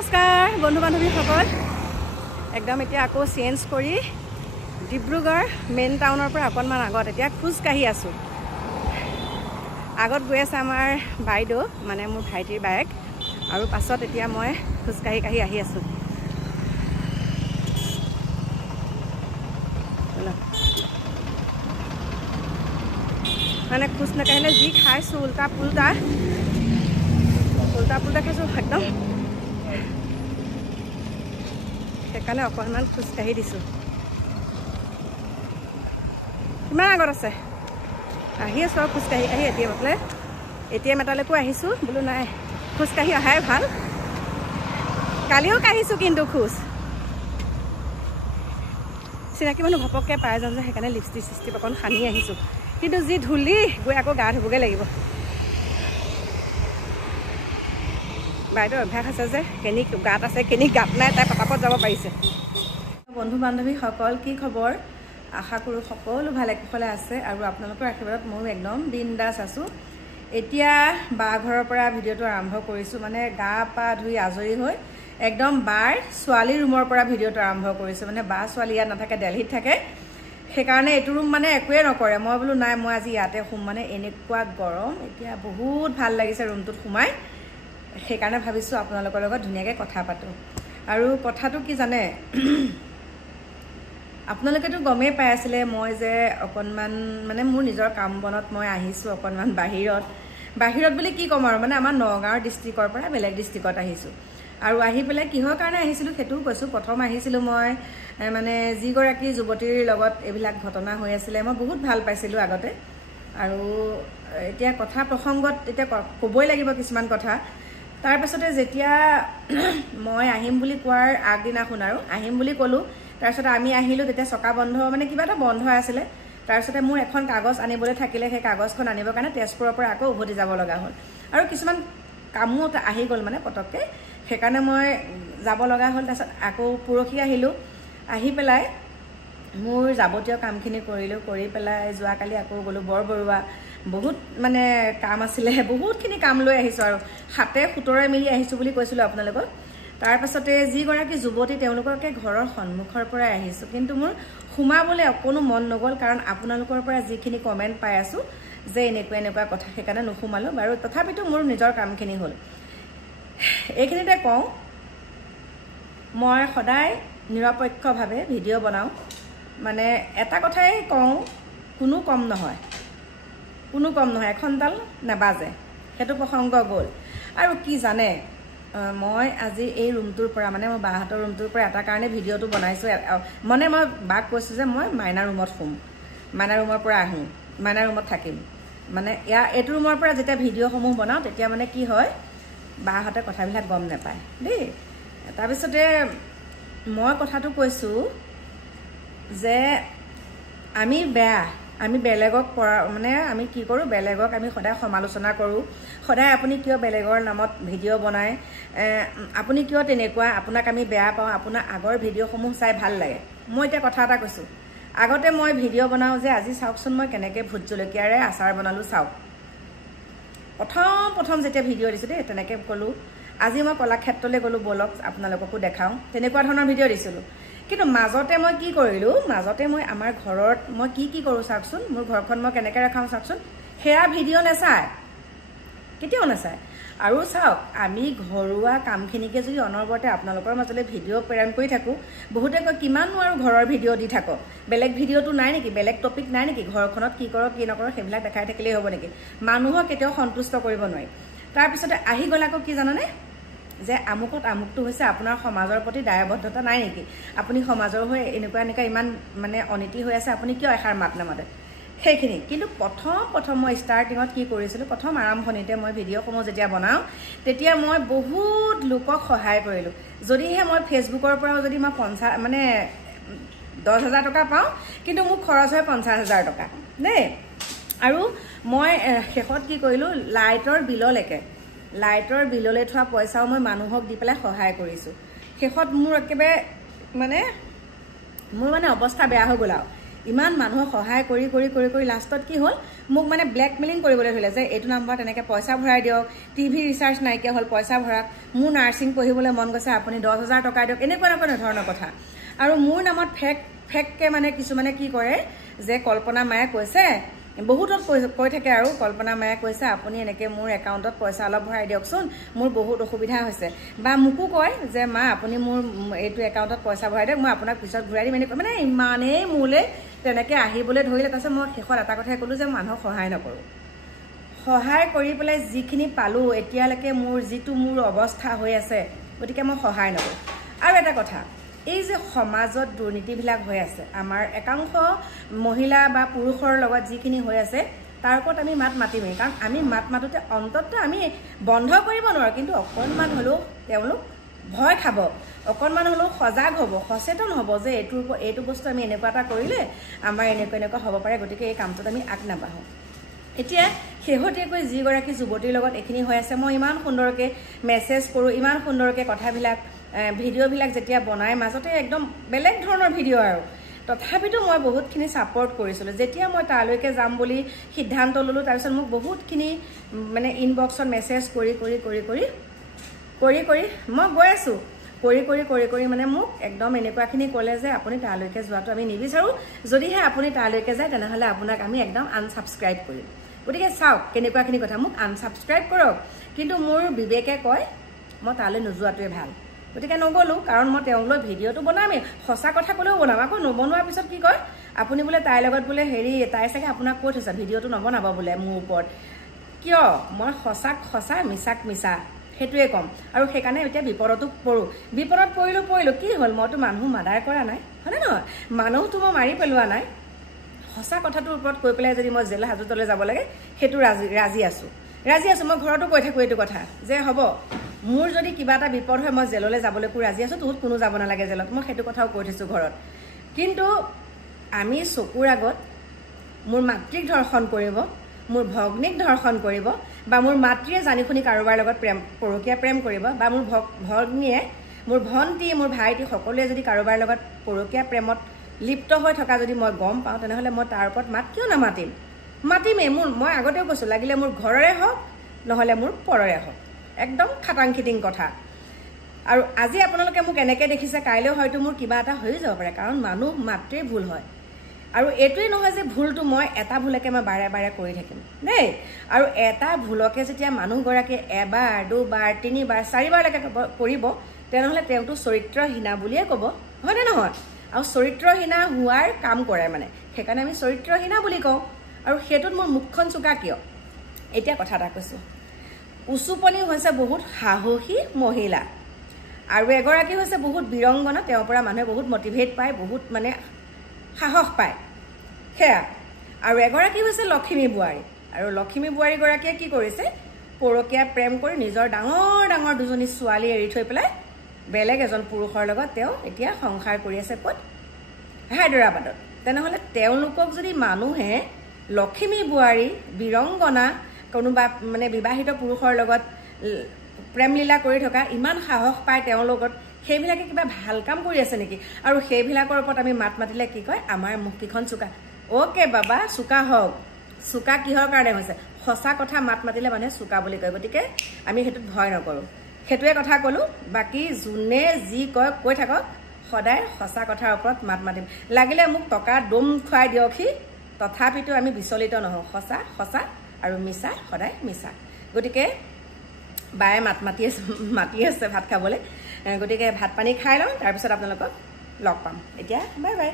নমস্কাৰ বন্ধু বান্ধৱীসকল একদম এতিয়া আকৌ চেঞ্জ কৰি ডিব্ৰুগড় মেইন টাউনৰ পৰা অকণমান আগত এতিয়া খোজ কাঢ়ি আছোঁ আগত গৈ আছে আমাৰ বাইদেউ মানে মোৰ ভাইটিৰ বায়েক আৰু পাছত এতিয়া মই খোজ কাঢ়ি আহি আছোঁ মানে খোজ নাকাঢ়িলে যি খাইছোঁ উল্টা পুল্টা খাইছোঁ একদম সেইকাৰণে অকণমান খোজকাঢ়ি দিছোঁ কিমান আগত আছে আহি আছোঁ আৰু খোজকাঢ়ি এতিয়া মেটালৈকো আহিছোঁ বোলো নাই খোজকাঢ়ি অহাই ভাল কালিও কাঢ়িছোঁ কিন্তু খোজ চিনাকি মানুহ ঘপককৈ পাই যাওঁ যে সেইকাৰণে লিপষ্টিক অকণ সানি আহিছোঁ কিন্তু যি ধূলি গৈ আকৌ গা ধুবগৈ লাগিব বাইদেউ অভ্যাস আছে যে কেনি গাত আছে কেনি গাত নাই তাই পতাপত যাব পাৰিছে বন্ধু বান্ধৱীসকল কি খবৰ আশা কৰোঁ সকলো ভালে কুশলে আছে আৰু আপোনালোকৰ আশীৰ্বাদত ময়ো একদম বিন্দাছ আছোঁ এতিয়া বা ঘৰৰ পৰা ভিডিঅ'টো আৰম্ভ কৰিছোঁ মানে গা পা ধুই আজৰি হৈ একদম বাৰ ছোৱালী ৰুমৰ পৰা ভিডিঅ'টো আৰম্ভ কৰিছোঁ মানে বা ছোৱালী ইয়াত নাথাকে দিল্লীত থাকে সেইকাৰণে এইটো ৰুম মানে একোৱে নকৰে মই বোলো নাই মই আজি ইয়াতে শুম মানে এনেকুৱা গৰম এতিয়া বহুত ভাল লাগিছে ৰুমটোত সোমাই সেইকাৰণে ভাবিছোঁ আপোনালোকৰ লগত ধুনীয়াকৈ কথা পাতোঁ আৰু কথাটো কি জানে আপোনালোকেতো গমেই পাই আছিলে মই যে অকণমান মানে মোৰ নিজৰ কাম বনত মই আহিছোঁ অকণমান বাহিৰত বুলি কি ক'ম আৰু মানে আমাৰ নগাঁৱৰ ডিষ্ট্ৰিক্টৰ পৰা বেলেগ ডিষ্ট্ৰিক্টত আহিছোঁ আৰু আহি পেলাই কিহৰ কাৰণে আহিছিলোঁ সেইটোও কৈছোঁ প্ৰথম আহিছিলোঁ মই মানে যিগৰাকী যুৱতীৰ লগত এইবিলাক ঘটনা হৈ আছিলে মই বহুত ভাল পাইছিলোঁ আগতে আৰু এতিয়া কথা প্ৰসংগত এতিয়া ক'বই লাগিব কিছুমান কথা তাৰপাছতে যেতিয়া মই আহিম বুলি কোৱাৰ আগদিনাখন আৰু আহিম বুলি ক'লোঁ তাৰপিছতে আমি আহিলোঁ তেতিয়া চকা বন্ধ মানে কিবা এটা বন্ধ আছিলে তাৰপিছতে মোৰ এখন কাগজ আনিবলৈ থাকিলে সেই কাগজখন আনিবৰ কাৰণে তেজপুৰৰ পৰা আকৌ উভতি যাব লগা হ'ল আৰু কিছুমান কামো আহি গ'ল মানে পটককৈ সেইকাৰণে মই যাব লগা হ'ল তাৰপিছত আকৌ পৰহি আহিলোঁ আহি পেলাই মোৰ যাৱতীয় কামখিনি কৰিলোঁ কৰি পেলাই যোৱাকালি আকৌ গ'লোঁ বৰবৰুৱা বহুত মানে কাম আছিলে বহুতখিনি কাম লৈ আহিছোঁ আৰু 7-17 মিলি আহিছোঁ বুলি কৈছিলোঁ আপোনালোকক তাৰপাছতে যিগৰাকী যুৱতী তেওঁলোককে ঘৰৰ সন্মুখৰ পৰাই আহিছোঁ কিন্তু মোৰ সোমাবলৈ অকণো মন নগ'ল কাৰণ আপোনালোকৰ পৰা যিখিনি কমেণ্ট পাই আছোঁ যে এনেকুৱা কথা সেইকাৰণে নোসোমালোঁ বাৰু তথাপিতো মোৰ নিজৰ কামখিনি হ'ল এইখিনিতে কওঁ মই সদায় নিৰপেক্ষভাৱে ভিডিঅ' বনাওঁ মানে এটা কথাই কওঁ কোনো কম নহয় এখনডাল নাবাজে সেইটো প্ৰসংগ গ'ল আৰু কি জানে মই আজি এই ৰুমটোৰ পৰা মানে মই বাহঁতৰ ৰুমটোৰ পৰা এটা কাৰণে ভিডিঅ'টো বনাইছোঁ মানে মই বাক কৈছোঁ যে মই মাইনা ৰুমত শুম মাইনা ৰুমৰ পৰা আহোঁ মাইনা ৰুমত থাকিম মানে এইটো ৰুমৰ পৰা যেতিয়া ভিডিঅ'সমূহ বনাওঁ তেতিয়া মানে কি হয় বাহঁতে কথাবিলাক গম নাপায় দেই তাৰপিছতে মই কথাটো কৈছোঁ যে আমি বেলেগক পৰা মানে আমি কি কৰোঁ বেলেগক আমি সদায় সমালোচনা কৰোঁ সদায় আপুনি কিয় বেলেগৰ নামত ভিডিঅ' বনায় আপুনি কিয় তেনেকুৱা আপোনাক আমি বেয়া পাওঁ আপোনাৰ আগৰ ভিডিঅ'সমূহ চাই ভাল লাগে মই এতিয়া কথা এটা কৈছোঁ আগতে মই ভিডিঅ' বনাওঁ যে আজি চাওকচোন মই কেনেকৈ ভোট জলকীয়াৰে আচাৰ বনালোঁ চাওক প্ৰথম যেতিয়া ভিডিঅ' দিছোঁ দেই তেনেকৈ ক'লোঁ আজি মই কলাক্ষেত্ৰলৈ গ'লোঁ বলক আপোনালোককো দেখাওঁ তেনেকুৱা ধৰণৰ ভিডিঅ' দিছিলোঁ কিন্তু মাজতে মই কি কৰিলোঁ মাজতে মই আমাৰ ঘৰত মই কি কৰোঁ চাওকচোন মোৰ ঘৰখন মই কেনেকৈ ৰাখাওঁ চাওকচোন সেয়া ভিডিঅ' নাচায় কেতিয়াও নাচায় আৰু চাওক আমি ঘৰুৱা কামখিনিকে যদি অনবৰতে আপোনালোকৰ মাজলৈ ভিডিঅ' প্ৰেৰণ কৰি থাকোঁ বহুতে কয় কিমাননো আৰু ঘৰৰ ভিডিঅ' দি থাকক বেলেগ ভিডিঅ'টো নাই নেকি বেলেগ টপিক নাই নেকি ঘৰখনত কি কৰক কি নকৰক সেইবিলাক দেখাই থাকিলেই হ'ব নেকি মানুহক কেতিয়াও সন্তুষ্ট কৰিব নোৱাৰি তাৰপিছতে আহি গ'ল আকৌ কি জানানে যে আমুকটো হৈছে আপোনাৰ সমাজৰ প্ৰতি দায়বদ্ধতা নাই নেকি আপুনি সমাজৰ হৈ এনেকুৱা ইমান মানে অনীতি হৈ আছে আপুনি কিয় এষাৰ মাত নামাতে সেইখিনি কিন্তু প্ৰথম মই ষ্টাৰ্টিঙত কি কৰিছিলোঁ প্ৰথম আৰম্ভণিতে মই ভিডিঅ'সমূহ যেতিয়া বনাওঁ তেতিয়া মই বহুত লোকক সহায় কৰিলোঁ যদিহে মই ফেচবুকৰ পৰাও যদি মই 10,000 টকা পাওঁ কিন্তু মোক খৰচ হয় 50,000 টকা দেই আৰু মই শেষত কি কৰিলোঁ লাইটৰ বিললৈ থোৱা পইচাও মই মানুহক দি পেলাই সহায় কৰিছোঁ শেষত মোৰ একেবাৰে মানে অৱস্থা বেয়া হৈ গ'ল আৰু ইমান মানুহক সহায় কৰি কৰি কৰি কৰি লাষ্টত কি হ'ল মোক মানে ব্লেকমেইলিং কৰিবলৈ ধৰিলে যে এইটো নাম্বাৰত এনেকৈ পইচা ভৰাই দিয়ক টিভি ৰিচাৰ্জ নাইকিয়া হ'ল পইচা ভৰাক মোৰ নাৰ্ছিং পঢ়িবলৈ মন গৈছে আপুনি 10,000 টকা দিয়ক এনেকুৱা ধৰণৰ কথা আৰু মোৰ নামত ফেককে মানে কিছুমানে কি কৰে যে কল্পনা মায়ে কৈছে বহুতত কৈ থাকে আৰু কল্পনা মায়ে কৈছে আপুনি এনেকৈ মোৰ একাউণ্টত পইচা অলপ ভৰাই দিয়কচোন মোৰ বহুত অসুবিধা হৈছে বা মোকো কয় যে মা আপুনি মোৰ এইটো একাউণ্টত পইচা ভৰাই দিয়ক মই আপোনাক পিছত ঘূৰাই দিম এনেকৈ মানে ইমানেই মোলৈ তেনেকৈ আহিবলৈ ধৰিলে তাৰপিছত মই শেষত এটা কথাই ক'লোঁ যে মানুহক সহায় নকৰোঁ সহায় কৰি পেলাই যিখিনি পালোঁ এতিয়ালৈকে মোৰ যিটো মোৰ অৱস্থা হৈ আছে গতিকে মই সহায় নকৰোঁ আৰু এটা কথা এই যে সমাজত দুৰ্নীতিবিলাক হৈ আছে আমাৰ একাংশ মহিলা বা পুৰুষৰ লগত যিখিনি হৈ আছে তাৰ ওপৰত আমি মাত মাতিমেই কাৰণ আমি মাত মাতোতে অন্ততঃ আমি বন্ধ কৰিব নোৱাৰোঁ কিন্তু অকণমান হ'লেও তেওঁলোক ভয় খাব অকণমান হ'লেও সজাগ হ'ব সচেতন হ'ব যে এইটো বস্তু আমি এনেকুৱা এটা কৰিলে আমাৰ এনেকুৱা হ'ব পাৰে গতিকে এই কামটোত আমি আগ নাবাঢ়োঁ এতিয়া শেহতীয়াকৈ যিগৰাকী যুৱতীৰ লগত এইখিনি হৈ আছে মই ইমান সুন্দৰকৈ মেছেজ কৰোঁ ইমান সুন্দৰকৈ কথাবিলাক ভিডিঅ'বিলাক যেতিয়া বনাই মাজতে একদম বেলেগ ধৰণৰ ভিডিঅ' আৰু তথাপিতো মই বহুতখিনি ছাপৰ্ট কৰিছিলোঁ যেতিয়া মই তালৈকে যাম বুলি সিদ্ধান্ত ল'লোঁ তাৰপিছত মোক বহুতখিনি মানে ইনবক্সত মেছেজ কৰি মই গৈ আছোঁ কৰি মানে মোক একদম এনেকুৱাখিনি ক'লে যে আপুনি তালৈকে যোৱাটো আমি নিবিচাৰোঁ যদিহে আপুনি তালৈকে যায় তেনেহ'লে আপোনাক আমি একদম আনছাবস্ক্ৰাইব কৰিম গতিকে চাওক কেনেকুৱাখিনি কথা মোক আনছাবস্ক্ৰাইব কৰক কিন্তু মোৰ বিবেকে কয় মই তালৈ নোযোৱাটোৱে ভাল গতিকে নগ'লোঁ কাৰণ মই তেওঁলৈ ভিডিঅ'টো বনামেই সঁচা কথা ক'লেও বনাম আকৌ নবনোৱাৰ পিছত কি কয় আপুনি বোলে তাইৰ লগত বোলে হেৰি তাই চাগে আপোনাক কৈ থৈছে ভিডিঅ'টো নবনাব বোলে মোৰ ওপৰত কিয় মই সঁচাক সঁচা মিছাক মিছা সেইটোৱে ক'ম আৰু সেইকাৰণে এতিয়া বিপদতো বিপদত পৰিলোঁ কি হ'ল মইতো মানুহ মাৰ্ডাৰ কৰা নাই হয়নে নহয় মানুহটো মই মাৰি পেলোৱা নাই সঁচা কথাটোৰ ওপৰত কৈ পেলাই যদি মই জেল হাজতলৈ যাব লাগে সেইটো ৰাজি আছোঁ মই ঘৰতো কৈ থাকোঁ এইটো কথা যে হ'ব মোৰ যদি কিবা এটা বিপদ হয় মই জেললৈ যাবলৈকো ৰাজি আছোঁ তোত কোনো যাব নালাগে জেলত মই সেইটো কথাও কৈ থৈছোঁ ঘৰত কিন্তু আমি চকুৰ আগত মোৰ মাতৃক ধৰ্ষণ কৰিব মোৰ ভগ্নীক ধৰ্ষণ কৰিব বা মোৰ মাতৃয়ে জানি শুনি কাৰোবাৰ লগত পৰকীয়া প্ৰেম কৰিব বা মোৰ ভগ্নীয়ে মোৰ ভণ্টি মোৰ ভাইটি সকলোৱে যদি কাৰোবাৰ লগত পৰকীয়া প্ৰেমত লিপ্ত হৈ থকা যদি মই গম পাওঁ তেনেহ'লে মই তাৰ ওপৰত মাত কিয় মাতিমেই মই আগতেও কৈছোঁ লাগিলে মোৰ ঘৰৰে হওক নহ'লে মোৰ পৰৰে হওক একদম খাটাংখিটিং কথা আৰু আজি আপোনালোকে মোক এনেকৈ দেখিছে কাইলৈ হয়তো মোৰ কিবা এটা হৈ যাব পাৰে কাৰণ মানুহ মাত্ৰেই ভুল হয় আৰু এইটোৱেই নহয় যে ভুলটো মই এটা ভুলকে মই বাৰে কৰি থাকিম দেই আৰু এটা ভুলকে যেতিয়া মানুহগৰাকীয়ে এবাৰ দুবাৰ তিনিবাৰ চাৰিবাৰলৈকে কৰিব তেনেহ'লে তেওঁটো চৰিত্ৰহীনা বুলিয়ে ক'ব হয়নে নহয় আৰু চৰিত্ৰহীনা হোৱাৰ কাম কৰে মানে সেইকাৰণে আমি চৰিত্ৰহীনা বুলি কওঁ আৰু সেইটোত মোৰ মুখখন চোকা কিয় এতিয়া কথা এটা কৈছোঁ উচুপনি হৈছে বহুত সাহসী মহিলা আৰু এগৰাকী হৈছে বহুত বীৰংগনা তেওঁৰ পৰা মানুহে বহুত মটিভেট পায় বহুত মানে সাহস পায় সেয়া আৰু এগৰাকী হৈছে লক্ষ্মী বোৱাৰী আৰু লক্ষ্মী বোৱাৰীগৰাকীয়ে কি কৰিছে পৰকীয়া প্ৰেম কৰি নিজৰ ডাঙৰ দুজনী ছোৱালী এৰি থৈ পেলাই বেলেগ এজন পুৰুষৰ লগত তেওঁ এতিয়া সংসাৰ কৰি আছে ক'ত হায়দৰাবাদত তেনেহ'লে তেওঁলোকক যদি মানুহে লক্ষ্মী বোৱাৰী বীৰংগনা কোনোবা মানে বিবাহিত পুৰুষৰ লগত প্ৰেম লীলা কৰি থকা ইমান সাহস পায় তেওঁৰ লগত সেইবিলাকে কিবা ভাল কাম কৰি আছে নেকি আৰু সেইবিলাকৰ ওপৰত আমি মাত মাতিলে কি কয় আমাৰ মুখকেইখন চোকা অ'কে বাবা চোকা হওক চোকা কিহৰ কাৰণে হৈছে সঁচা কথা মাত মাতিলে মানুহে চোকা বুলি কয় গতিকে আমি সেইটোত ভয় নকৰোঁ সেইটোৱে কথা ক'লোঁ বাকী যোনে যি কয় কৈ থাকক সদায় সঁচা কথাৰ ওপৰত মাত মাতিম লাগিলে মোক টকা দম খুৱাই দিয়কহি তথাপিতো আমি বিচলিত নহওঁ সঁচা আৰু মিছা সদায় মিছা গতিকে বায়ে মাতি আছে ভাত খাবলৈ গতিকে ভাত পানী খাই লওঁ তাৰপিছত আপোনালোকক লগ পাম এতিয়া বাই